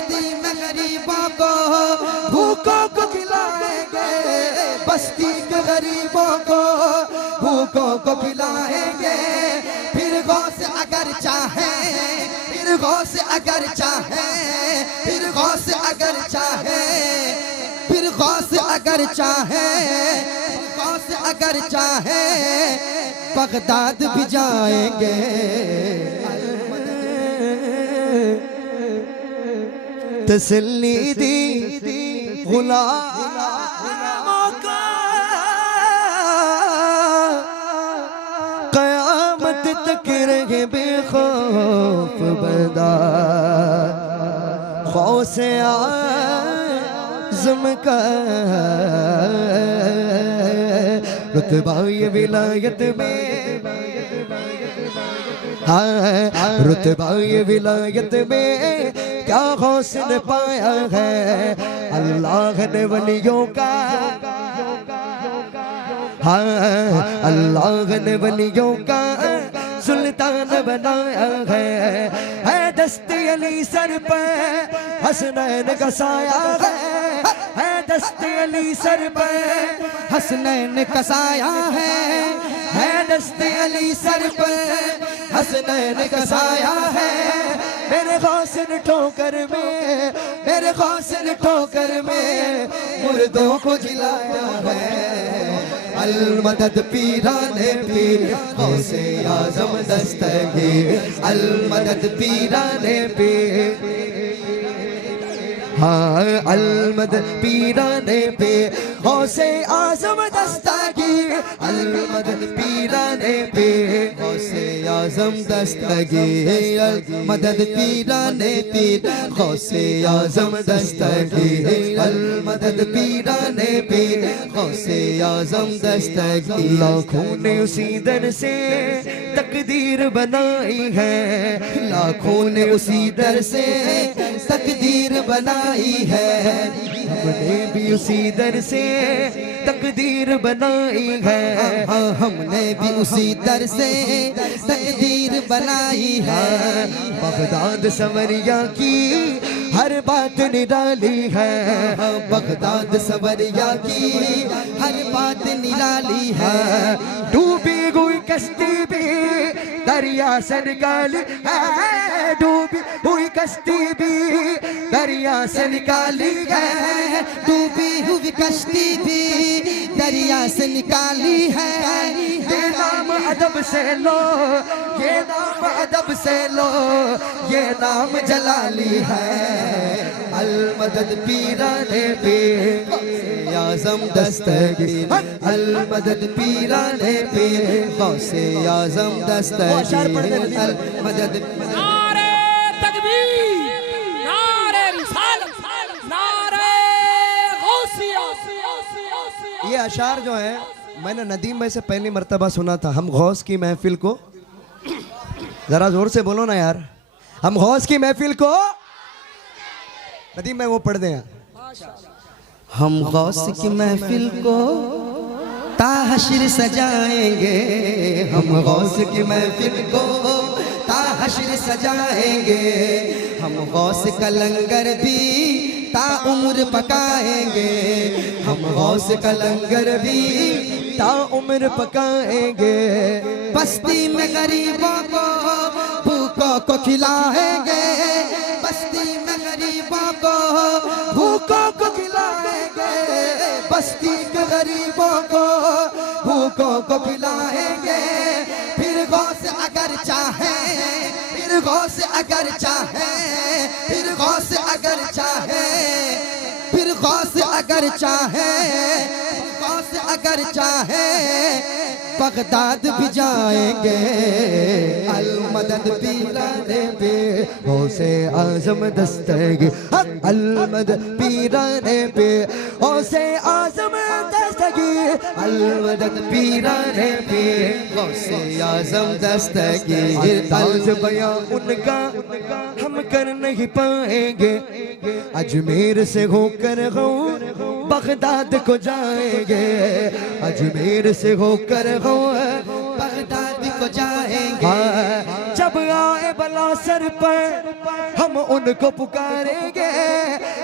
बस्ती में गरीबों को भूखों को खिलाएंगे, बस्ती के गरीबों को भूखों को खिलाएंगे। फिर गौस अगर चाहे, फिर गौस अगर चाहे, फिर गौस अगर चाहे, फिर गौस अगर चाहे, गौस अगर चाहे बगदाद भी जाएंगे। तसल्ली दी गुलामों को क़यामत तक रहे बेखौफ बदा, ग़ौसे आज़म का रुतबा ये विलायत में, हाँ रुतबा ये विलायत में क्या गौस ने पाया है। अल्लाह ने वलियों का, हाँ अल्लाह ने वलियों का सुल्तान बनाया है दस्ते अली सर पे हसनैन का साया है दस्ते अली सर पे हसनैन का साया है दस्ते अली सर पे हसनैन का साया है। मेरे गौसन ठोकर में, मेरे गौसन ठोकर में मुर्दों को जिलाया है। अल-मदद पीराने पीर गौसे आज़म दस्तगीर, अल-मदद पीराने पीर, हाँ अल-मदद पीराने पीर गौसे आज़म दस्तगीर, अल-मदद पीराने पीर गौसे आज़म दस्तगीर, अल-मदद पीराने पीर गौसे आज़म दस्तगीर, अल-मदद पीराने पीर गौसे आज़म दस्तगीर। लाखों ने उसी दर से तकदीर बनाई है, लाखों ने उसी दर से तकदीर बनाई है, हमने भी उसी दर से तकदीर बनाई है, हाँ हमने भी उसी दर से तकदीर बनाई है। बगदाद सवरिया की हर बात निराली है, बगदाद सवरिया की हर बात निराली है। डूबी हुई कश्ती भी दरिया से निकाली है, डूबी हुई कश्ती भी दरिया से निकाली है, डूबी हुई कश्ती भी दरिया से निकाली है। ये नाम अदब से लो, ये नाम अदब से लो, ये नाम जलाली है। अल-मदद पीराने पीर आज़म दस्तगीर, अल-मदद पीराने पीर गौसे आज़म दस्तगीर, अल-मदद। नारे तकबीर, नारे रिसालत, नारे गौसिया। ये अशार जो है मैंने नदीम भाई से पहली मर्तबा सुना था। हम गौस की महफिल को, जरा जोर से बोलो ना यार, हम गौस की महफिल को, नदीम भाई वो पढ़ दें। हम गौस की महफिल को ताहशर सजाएंगे, हम गौस की महफिल को ताहशर सजाएंगे, हम गौस का लंगर भी ताउम्र पकाएंगे, हम गौस का लंगर भी ताउम्र पकाएंगे। बस्ती में गरीबों को भूखों को खिलाएंगे, बस्ती में गरीबों को भूखों को खिलाएंगे, बस्ती के गरीबों को भूखों को खिलाएंगे। फिर गौस अगर चाहे, फिर गौस अगर चाहे, फिर गौस अगर चाहे, फिर गौस अगर चाहे, गौस अगर चाहे बगदाद भी जाएंगे। अल-मदद पीराने पे गौसे आज़म दस्तगीर, अल-मदद पीराने पे गौसे आज़म दस्तगीर, अल-मदद पीराने पे गौसे आज़म दस्तगीर। ताज बयां उनका हम कर नहीं पाएंगे, अजमेर से होकर गौर बगदाद को जाएंगे, अजमेर से होकर गौर बगदाद को जाएंगे। जब आए बला बला सर पर हम उनको पुकारेंगे,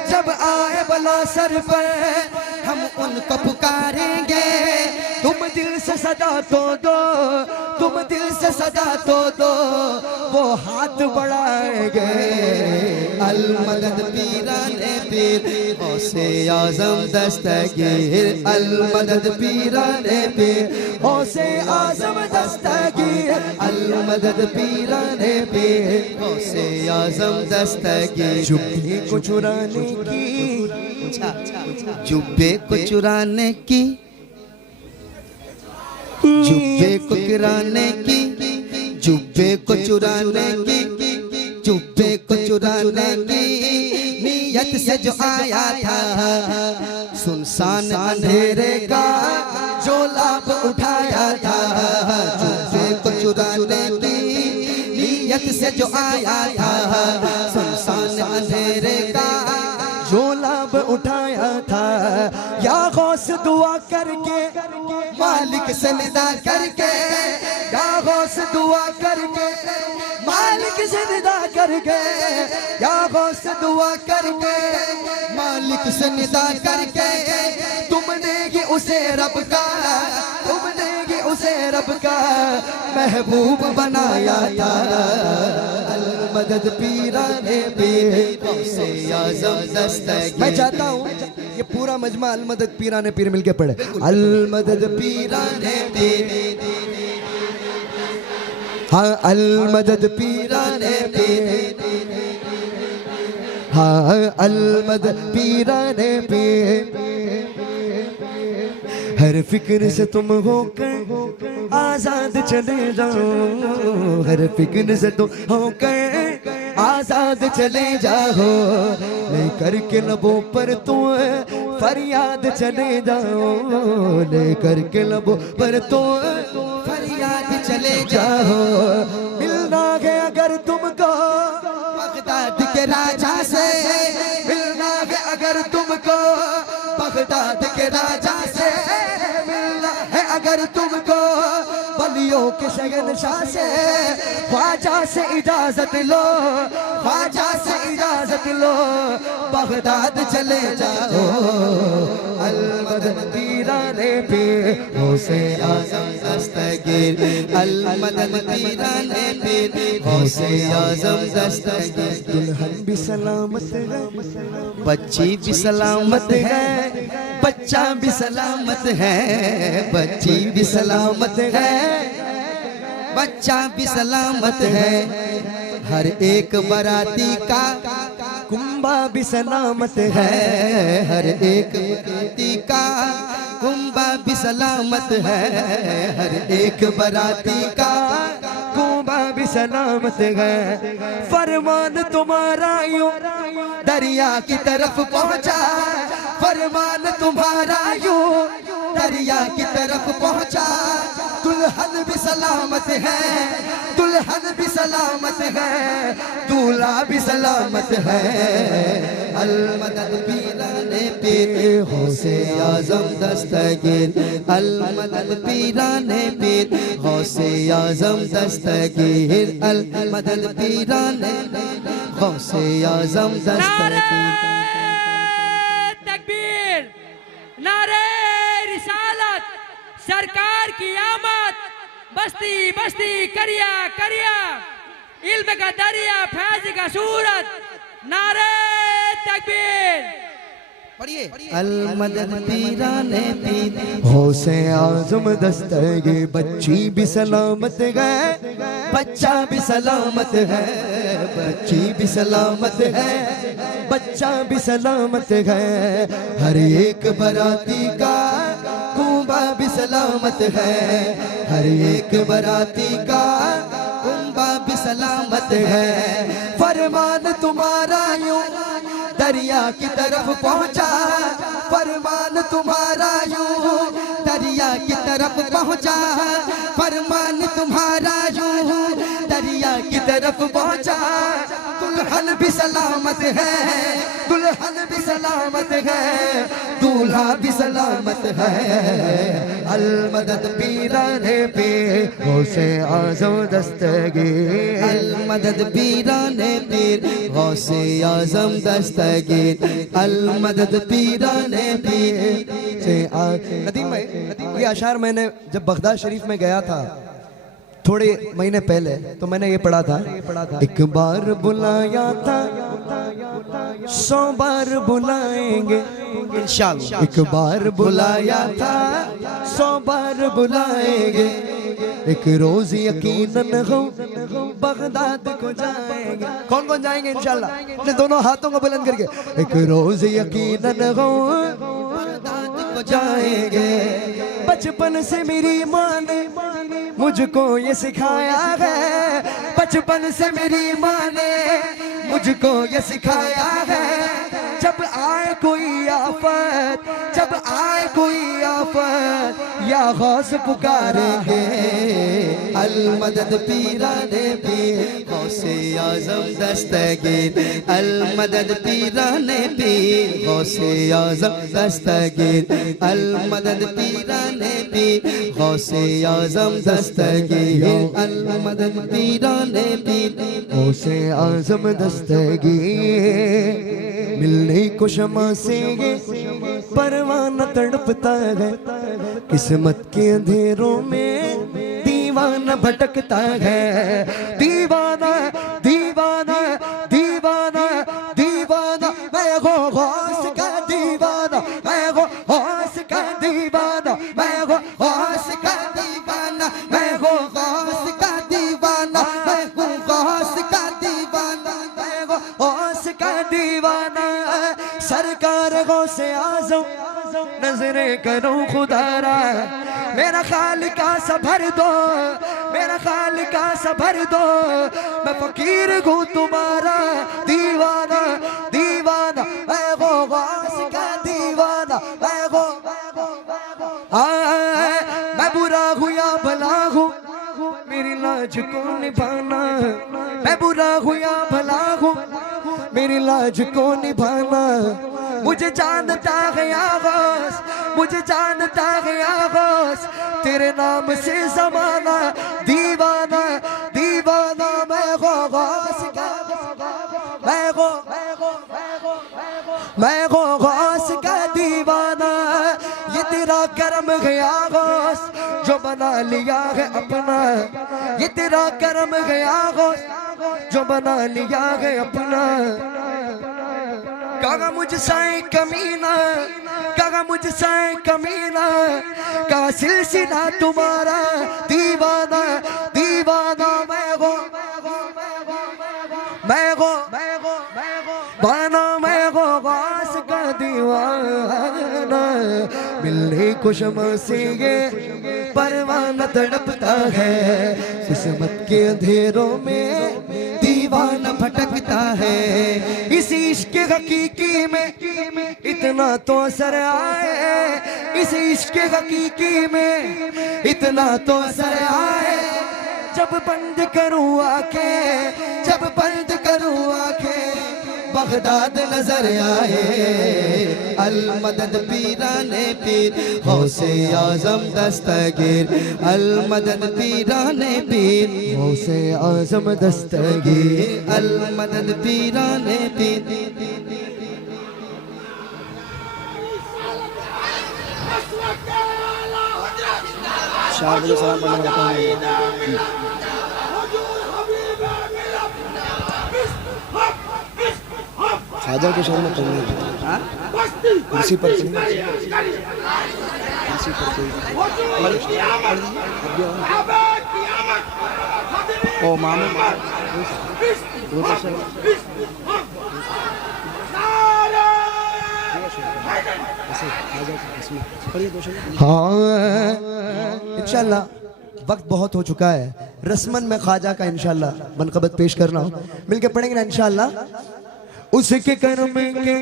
जब आए बला सर पर हम उनको पुकारेंगे। तुम दिल से सदा तो दो, तुम दिल से सदा तो दो, वो हाथ बढ़ाएंगे। अल मदद पीराने पीर गौसे आज़म दस्तगीर, अल मदद पीराने पीर गौसे आज़म दस्तगीर, अल मदद पीराने पीर गौसे आज़म दस्तगीर। जुब्बे को चुराने की, जुब्बे को चुराने की, जुब्बे को गिराने की, जुब्बे को चुराने की, जुब्बे को चुराने की नियत से जो आया था, सुनसान अंधेरे का जो लाभ उठाया था। जुब्बे को चुराने की नियत से जो आया था, सुनसान अंधेरे का जो लाभ उठाया था। या गौस दुआ करके, मालिक से निदा करके, या गौस दुआ करके, मालिक से निदा करके, या गौस दुआ करके, मालिक से निदा करके तुमने ही उसे रब का, तुमने ही उसे रब का महबूब बनाया था। अल मदद पीराने पीर गौसे आज़म दस्तगीर। मैं चाहता हूँ ये पूरा मजमा अल मदद पीराने पीर मिलके पढ़े। अल मदद पीराने पीर, हाँ अल मदद पीराने पीर, हाँ अल मदद पीराने पीर। हर फिक्र से तुम होकर आजाद चले जाओ, हर फिक्र से तुम होकर आजाद चले जाओ। लेकर के लबों पर तुम फरियाद चले जाओ, लेकर के लबों पर तुम फरियाद चले जाओ। मिलना है अगर तुमको बगदाद के राजा से, मिलना है अगर तुमको बगदाद के राजा से, मिलना है अगर तुमको बलियों के शहंशाह से। ख्वाजा से इजाजत लो, ख्वाजा से इजाजत लो, बगदाद चले जाओ। अल मदद पीराने पीर गौसे आज़म दस्तगीर, अल मदद पीराने पीर गौसे आज़म दस्तगीर। दुल्हन भी सलामत है, बच्ची भी सलामत है, बच्चा भी सलामत है, बच्ची भी सलामत है, बच्चा भी सलामत है। हर एक बराती का कुंबा भी सलामत है, है, हर एक बराती का कुंबा भी सलामत है, हर एक बराती का कुंबा भी सलामत है। फरमान तुम्हारा यूं दरिया की तरफ पहुंचा, फरमान तुम्हारा यूं दरिया की तरफ पहुंचा। दुल्हन भी सलामत है, दुल्हन भी सलामत है, दूल्हा भी सलामत है। अल मदद पीराने पीर गौसे आज़म दस्तगीर, अल मदद पीराने पीर गौसे आज़म दस्तगीर, अल मदद पीराने गौसे आज़म दस्तगीर। तकबीर, नारे रिसालत, सरकार की आमद, बस्ती बस्ती करिया करिया, इल्म का दरिया फैज का सूरत, नारे तकबीर। अल मदद पीराने पीर गौसे आज़म दस्तगीर। बच्ची भी सलामत है, बच्चा भी सलामत है, बच्ची भी सलामत है, बच्चा भी सलामत है। हर एक बराती का कुंबा भी सलामत है, हर एक बराती का कुंबा भी सलामत है। फरमान तुम्हारा यूं दरिया की तरफ पहुंचा, फरमान तुम्हारा यूं दरिया की तरफ पहुंचा, फरमान तुम्हारा यूं दरिया की तरफ पहुंचा। दुल्हन भी सलामत है, दुल्हन भी सलामत है, दूल्हा भी सलामत है। अल मदद पीराने पीर गौसे आज़म दस्तगीर। अल मदद पीराने पीर गौसे आज़म दस्तगीर। अल मदद पीराने पीर से नदीम भाई, ये अशार मैंने जब बगदाद शरीफ में गया था थोड़े महीने पहले, तो मैंने ये पढ़ा था, एक बार बुलाया था 100 बार बुलाएंगे इंशाअल्लाह। एक बार बुलाया था 100 बार बुलाएंगे। एक रोज यकीनन हो बगदाद को जाएंगे। कौन कौन जाएंगे इंशाअल्लाह? अपने दोनों हाथों को बुलंद करके। एक रोज यकीनन हो बगदाद को जाएंगे। बचपन से मेरी माँ ने मुझको ये सिखाया है। बचपन से मेरी माँ ने मुझको ये सिखाया है। जब आए कोई आफत, जब आए कोई आफत, या गौस पुकारेंगे। अल मदद पीराने पीर गौसे आज़म दस्तगीर। अल मदद पीराने पीर गौसे आज़म दस्तगीर। अल मदद पीराने पीर गौसे आज़म दस्तगीर। अल मदद पीराने पीर गौसे आज़म दस्तगीर। मिलने को शमा से ये परवाना तड़पता है। किस्मत के अंधेरों में दीवाना भटकता है। दीवाना दीवाना दीवाना दीवाना, मैं हो गौस का दीवाना। मैं हो गौस का दीवाना। मैं हो गौस का दीवाना। मैं हो गौस का दीवाना। मैं हो गौस का दीवाना। मैं हो गौस का दीवाना। सरकार गौसे आज़म नजरे करो खुदारा। मेरा खालिका सा भर दो, मेरा खालिका सा भर दो। मैं फकीर हूँ तुम्हारा दीवाना दीवाना। मैं हो गौस का दीवाना। मैं हो मैं बुरा हूँ या भला हूँ, मेरी लाज को निभाना। मैं बुरा हूँ या भला हूँ, मेरी लाज को निभाना। मुझे जानता है या गौस, मुझे जानता है या गौस, तेरे नाम से ज़माना दीवाना दीवाना। मैं हो गौस का, मैं हो गौस का दीवाना। ये तेरा करम गया गौस जो बना लिया है अपना। ये तेरा करम गया गौस जो बना लिया है अपना। कहा मुझसे कमीना, कहा मुझसे कमीना, कहा सिलसिला तुम्हारा दीवाना दीवाना। मैं हो बाना, मैं हो गौस का दीवाना। मिलने को शमा से ये परवाना तड़पता है। किस्मत के अंधेरों में दीवाना भटकता है। इस इश्क हकीकी में इतना तो असर आए। इस इश्क हकीकी में इतना तो असर आए। जब बंद करूँ आंखें, जब बंद करूँ आंखें, बगदाद नजर आए। अल मदद पीराने पीर गौसे आज़म दस्तगीर। अल मदद पीराने पीर गौसे आज़म दस्तगीर। अल मदद पीराने पीर। शाह मुझे सलाम पढ़ने जाता हूँ। ख्वाजा के शहर में पढ़ने कुर्सी पर कुर्सी पर ओ मामा हाँ इंशाल्लाह वक्त बहुत हो चुका है। रस्मन में ख्वाजा का इंशाल्लाह मनक़बत पेश करना हो, मिलके पढ़ेंगे ना इंशाल्लाह। उसके कर्म के